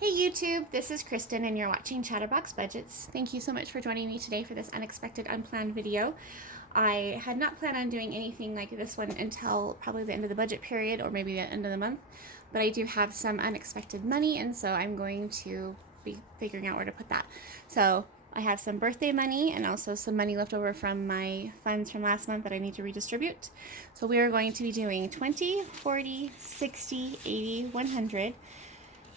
Hey YouTube, this is Kristen and you're watching Chatterbox Budgets. Thank you so much for joining me today for this unexpected, unplanned video. I had not planned on doing anything like this one until probably the end of the budget period or maybe the end of the month, but I do have some unexpected money and so I'm going to be figuring out where to put that. So I have some birthday money and also some money left over from my funds from last month that I need to redistribute. So we are going to be doing 20, 40, 60, 80, 100,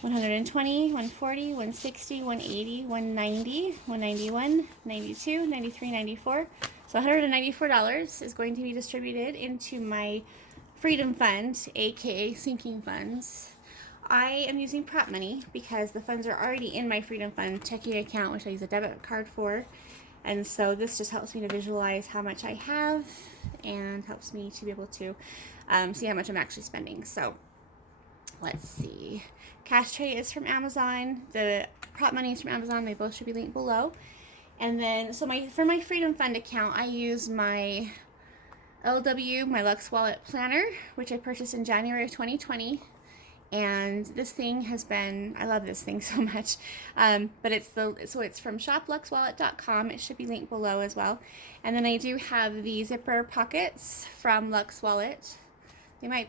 120, 140, 160, 180, 190, 191, 92, 93, 94. So $194 is going to be distributed into my Freedom Fund, aka sinking funds. I am using prop money because the funds are already in my Freedom Fund checking account, which I use a debit card for. And so this just helps me to visualize how much I have and helps me to be able to see how much I'm actually spending. So let's see. Cash Tray is from Amazon. The prop money is from Amazon. They both should be linked below. And then, so for my Freedom Fund account, I use my LW, my Luxe Wallet planner, which I purchased in January of 2020. And this thing has been, I love this thing so much. But it's from shopluxewallet.com. It should be linked below as well. And then I do have the zipper pockets from Luxe Wallet. I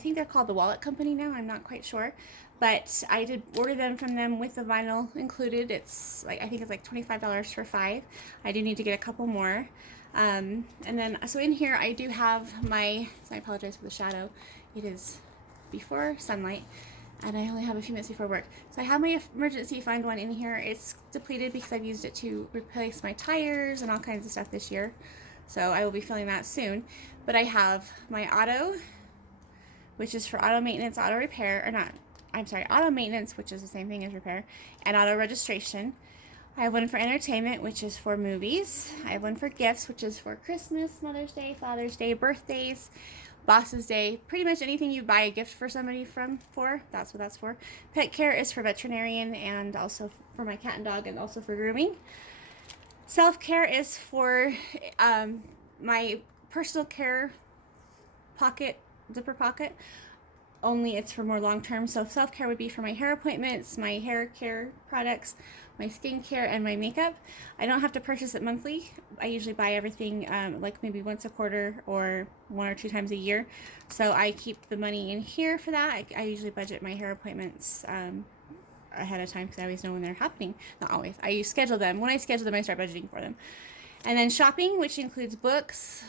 think they're called the Wallet Company now. I'm not quite sure, but I did order them from them with the vinyl included. It's like, I think it's like $25 for 5. I do need to get a couple more. And then, so in here I do have my, so I apologize for the shadow. It is before sunlight and I only have a few minutes before work. So I have my emergency fund one in here. It's depleted because I've used it to replace my tires and all kinds of stuff this year. So I will be filling that soon. But I have my auto, which is for auto maintenance, auto repair, or not, I'm sorry, auto maintenance, which is the same thing as repair, and auto registration. I have one for entertainment, which is for movies. I have one for gifts, which is for Christmas, Mother's Day, Father's Day, birthdays, Boss's Day, pretty much anything you buy a gift for somebody for, that's what that's for. Pet care is for veterinarian and also for my cat and dog and also for grooming. Self-care is for my personal care pocket, zipper pocket, only it's for more long-term. So self-care would be for my hair appointments, my hair care products, my skincare, and my makeup. I don't have to purchase it monthly. I usually buy everything like maybe once a quarter or 1 or 2 times a year. So I keep the money in here for that. I usually budget my hair appointments ahead of time because I always know when they're happening. Not always. I schedule them. When I schedule them, I start budgeting for them. And then shopping, which includes books,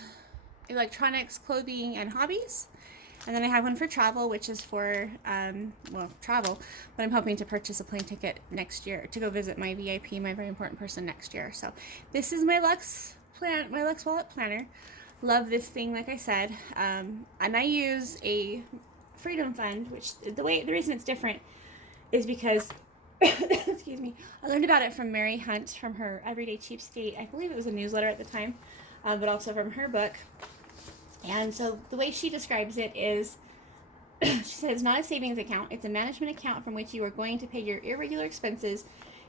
electronics, clothing, and hobbies. And then I have one for travel, which is for, travel, but I'm hoping to purchase a plane ticket next year to go visit my VIP, my very important person, next year. So this is my Luxe Wallet planner. Love this thing, like I said. And I use a Freedom Fund, which the reason it's different is because, excuse me, I learned about it from Mary Hunt from her Everyday Cheapskate. I believe it was a newsletter at the time, but also from her book. And so the way she describes it is, she said it's not a savings account. It's a management account from which you are going to pay your irregular expenses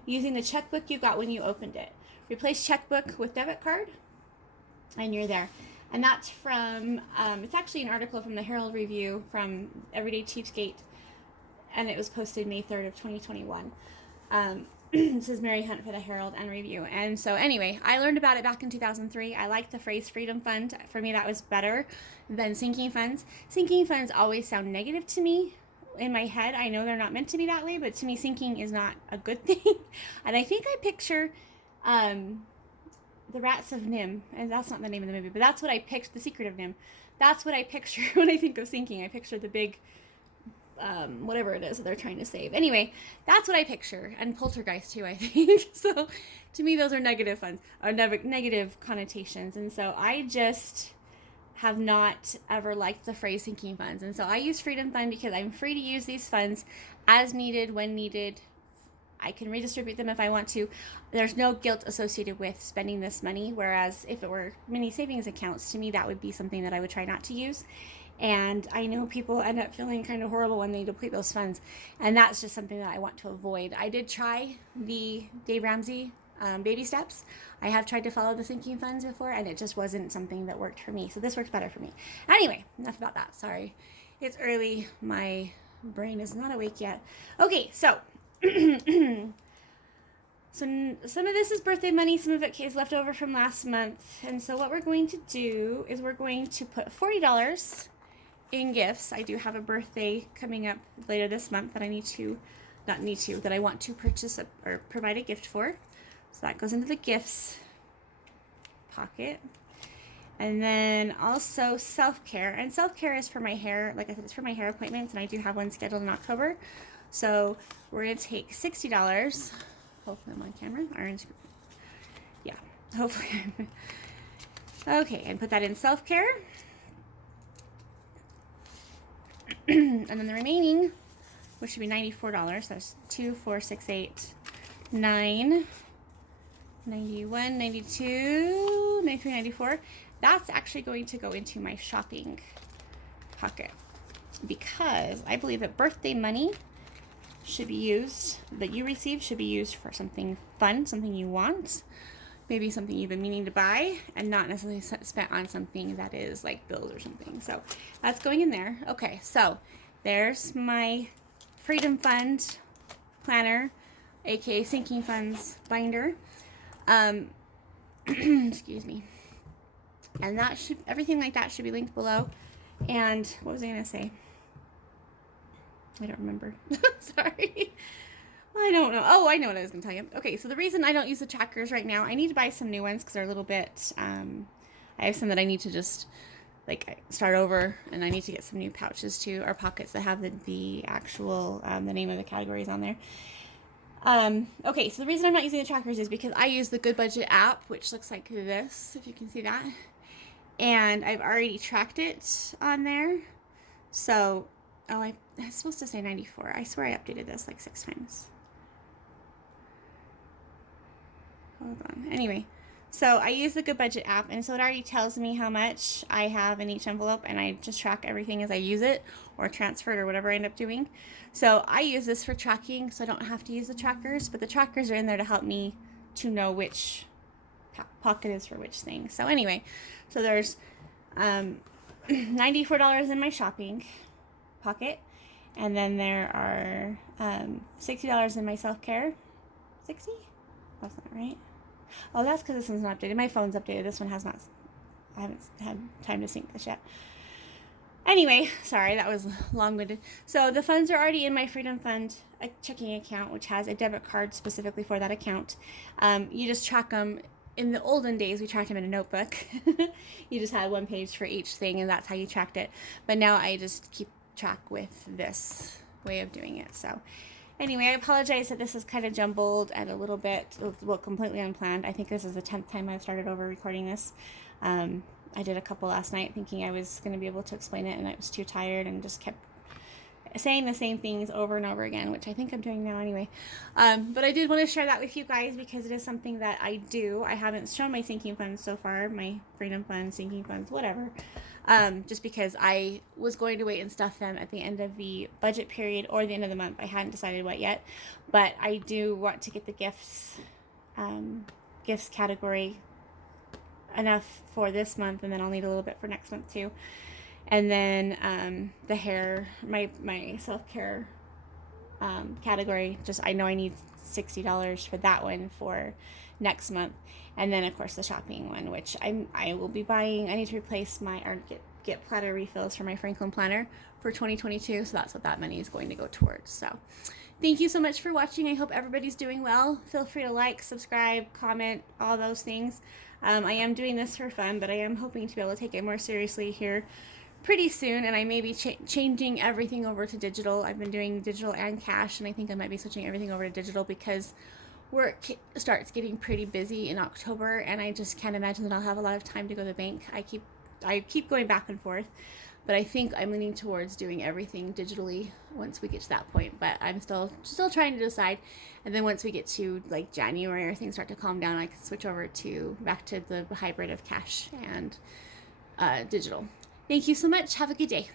using the checkbook you got when you opened it. Replace checkbook with debit card, and you're there. And that's from, it's actually an article from the Herald Review from Everyday Cheapskate, and it was posted May 3rd of 2021. This is Mary Hunt for the Herald and Review. And so anyway, I learned about it back in 2003. I liked the phrase Freedom Fund. For me, that was better than sinking funds. Sinking funds always sound negative to me in my head. I know they're not meant to be that way, but to me, sinking is not a good thing. And I think I picture the Rats of Nim, and that's not the name of the movie, but that's what I picture, The Secret of Nim. That's what I picture when I think of sinking. I picture the big whatever it is that they're trying to save. Anyway, that's what I picture. And poltergeist too, I think. So to me, those are negative funds, or negative connotations. And so I just have not ever liked the phrase sinking funds. And so I use Freedom Fund because I'm free to use these funds as needed, when needed. I can redistribute them if I want to. There's no guilt associated with spending this money. Whereas if it were mini savings accounts, to me, that would be something that I would try not to use. And I know people end up feeling kind of horrible when they deplete those funds. And that's just something that I want to avoid. I did try the Dave Ramsey baby steps. I have tried to follow the sinking funds before, and it just wasn't something that worked for me. So this works better for me. Anyway, enough about that. Sorry. It's early. My brain is not awake yet. Okay, so So some of this is birthday money, some of it is left over from last month. And so what we're going to do is we're going to put $40 in gifts. I do have a birthday coming up later this month that I that I want to purchase or provide a gift for. So that goes into the gifts pocket. And then also self-care. And self-care is for my hair. Like I said, it's for my hair appointments, and I do have one scheduled in October. So we're going to take $60. Hopefully I'm on camera. Orange. Yeah, hopefully. Okay, and put that in self-care. And then the remaining, which should be $94. That's 2, 4, 6, 8, 9, 91, 92, 93, 94. That's actually going to go into my shopping pocket, because I believe that birthday money should be used, that you receive should be used for something fun, something you want, maybe something you've been meaning to buy, and not necessarily spent on something that is like bills or something. So that's going in there. Okay, so there's my Freedom Fund planner, aka sinking funds binder. Excuse me. And that should, everything like that should be linked below. And what was I gonna say? I don't remember. Sorry. I don't know. Oh, I know what I was going to tell you. Okay, so the reason I don't use the trackers right now, I need to buy some new ones because they're a little bit, I have some that I need to just, like, start over, and I need to get some new pouches too, or pockets that have the actual, the name of the categories on there. Okay, so the reason I'm not using the trackers is because I use the Good Budget app, which looks like this, if you can see that. And I've already tracked it on there. So, oh, I'm supposed to say 94. I swear I updated this like 6 times. Hold on. Anyway, so I use the Good Budget app, and so it already tells me how much I have in each envelope, and I just track everything as I use it, or transfer it, or whatever I end up doing. So I use this for tracking, so I don't have to use the trackers, but the trackers are in there to help me to know which pocket is for which thing. So anyway, so there's $94 in my shopping pocket, and then there are $60 in my self-care. 60? That's not right. Oh, that's because this one's not updated. My phone's updated. This one has not. I haven't had time to sync this yet. Anyway, sorry, that was long-winded. So the funds are already in my Freedom Fund checking account, which has a debit card specifically for that account. You just track them. In the olden days, we tracked them in a notebook. You just had one page for each thing, and that's how you tracked it. But now I just keep track with this way of doing it. So anyway, I apologize that this is kind of jumbled and a little bit, well, completely unplanned. I think this is the 10th time I've started over recording this. I did a couple last night thinking I was going to be able to explain it, and I was too tired and just kept saying the same things over and over again, which I think I'm doing now anyway. But I did want to share that with you guys because it is something that I do. I haven't shown my sinking funds so far, my Freedom Fund, sinking funds, whatever. Just because I was going to wait and stuff them at the end of the budget period or the end of the month. I hadn't decided what yet, but I do want to get the gifts category enough for this month, and then I'll need a little bit for next month too. And then the hair, my self-care category, just I know I need $60 for that one for next month. And then of course the shopping one, which I will be buying. I need to replace get platter refills for my Franklin planner for 2022, so that's what that money is going to go towards. So thank you so much for watching. I hope everybody's doing well. Feel free to like, subscribe, comment, all those things. I am doing this for fun, but I am hoping to be able to take it more seriously here pretty soon, and I may be changing everything over to digital. I've been doing digital and cash, and I think I might be switching everything over to digital because work starts getting pretty busy in October, and I just can't imagine that I'll have a lot of time to go to the bank. I keep going back and forth, but I think I'm leaning towards doing everything digitally once we get to that point. But I'm still trying to decide, and then once we get to like January or things start to calm down, I can switch over back to the hybrid of cash and digital. Thank you so much. Have a good day.